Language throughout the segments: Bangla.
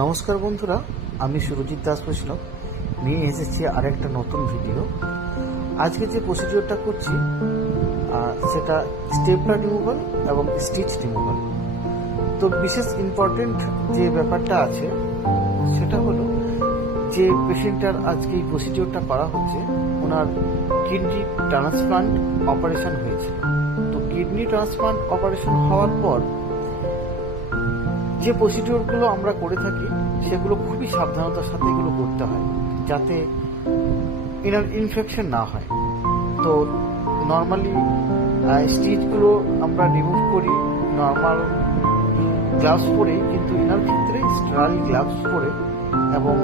নমস্কার বন্ধুরা, আমি সুরজিৎ দাস বৈষ্ণব নিয়ে এসেছি আরেকটা নতুন ভিডিও। আজকে যে প্রসিডিওরটা করছি সেটা স্টেপলার রিমুভাল এবং স্টিচ রিমুভাল। তো বিশেষ ইম্পর্টেন্ট যে ব্যাপারটা আছে সেটা হলো যে পেশেন্টটার আজকে এই প্রসিডিওরটা করা হচ্ছে, ওনার কিডনি ট্রান্সপ্লান্ট অপারেশন হয়েছে। তো কিডনি ট্রান্সপ্লান্ট অপারেশন হওয়ার পর যে প্রসিডিওরগুলো আমরা করে থাকি সেগুলো খুবই সাবধানতার সাথে এগুলো করতে হয়, যাতে এনার ইনফেকশন না হয়। তো নর্মালি স্টিচগুলো আমরা রিমুভ করি নর্মাল গ্লাভস পরে, কিন্তু এনার ক্ষেত্রে স্টেরাইল গ্লাভস পরে এবং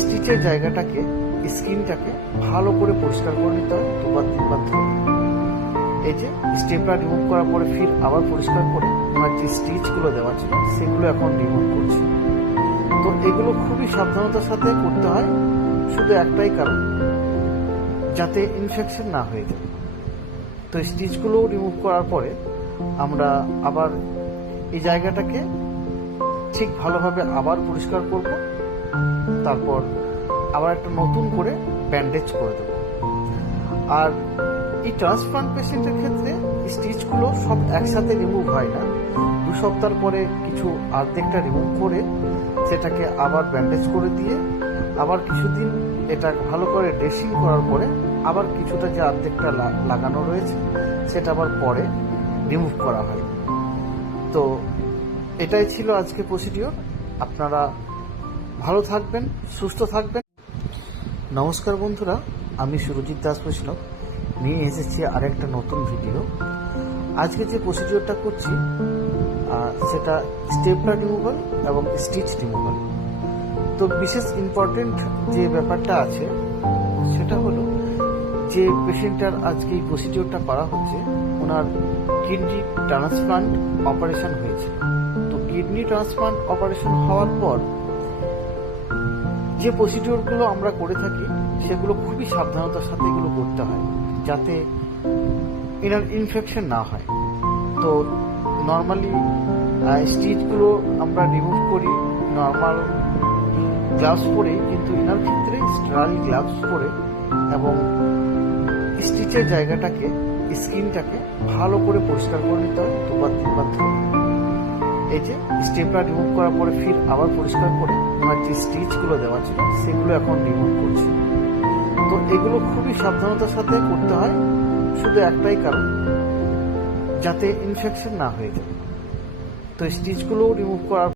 স্টিচের জায়গাটাকে, স্কিনটাকে ভালো করে পরিষ্কার করে নিতে হয় দুবার তিনবার ধরে। এই যে স্টেপলার রিমুভ করার পরে ফির আবার পরিষ্কার করে ওনার যে স্টিচগুলো দেওয়া ছিল সেগুলো এখন রিমুভ করছি। তো এগুলো খুবই সাবধানতার সাথে করতে হয়, শুধু একটাই কারণ, যাতে ইনফেকশন না হয়ে যায়। তো স্টিচগুলো রিমুভ করার পরে আমরা আবার এই জায়গাটাকে ঠিক ভালোভাবে আবার পরিষ্কার করব, তারপর আবার একটা নতুন করে ব্যান্ডেজ করে দেব। আর এই ট্রান্সপ্লান্ট পেশেন্টের ক্ষেত্রে স্টিচগুলো সব একসাথে রিমুভ হয় না, 2 সপ্তাহ পরে কিছু অর্ধেকটা রিমুভ করে সেটাকে আবার ব্যান্ডেজ করে দিয়ে আবার কিছুদিন এটা ভালো করে ড্রেসিং করার পরে আবার কিছুটা যে অর্ধেকটা লাগানো রয়েছে সেটা আবার পরে রিমুভ করা হয়। তো এটাই ছিল আজকে প্রসিডিওর। আপনারা ভালো থাকবেন, সুস্থ থাকবেন। নমস্কার বন্ধুরা, আমি সুরজিৎ দাস বৈষ্ণব নিয়ে এসেছি আরেকটা নতুন ভিডিও। আজকে যে প্রসিডিওরটা করছি সেটা স্টেপলার রিমুভাল এবং স্টিচ রিমুভাল। তো বিশেষ ইম্পর্টেন্ট যে ব্যাপারটা আছে সেটা হলো যে পেশেন্টটার আজকে এই প্রসিডিওরটা করা হচ্ছে, ওনার কিডনি ট্রান্সপ্লান্ট অপারেশন হয়েছে। তো কিডনি ট্রান্সপ্লান্ট অপারেশন হওয়ার পর যে প্রসিডিওরগুলো আমরা করে থাকি সেগুলো খুবই সাবধানতার সাথে এগুলো করতে হয়, যাতে এনার ইনফেকশন না হয়। তো নর্মালি স্টিচগুলো আমরা রিমুভ করি নর্মাল গ্লাভস পরে, কিন্তু এনার ক্ষেত্রে স্টেরাইল গ্লাভস পরে এবং স্টিচের জায়গাটাকে, স্কিনটাকে ভালো করে পরিষ্কার করে নিতে হয় দুবার তিনবার ধরে। এই যে স্টেপলার রিমুভ করার পরে ফির আবার পরিষ্কার করে ওনার যে স্টিচগুলো দেওয়া ছিল সেগুলো এখন রিমুভ করছি। তো এগুলো খুবই সাবধানতার সাথে করতে হয়, শুধু একটাই কারণ, যাতে ইনফেকশন না হয়ে যায়। তো স্টিচগুলো রিমুভ করার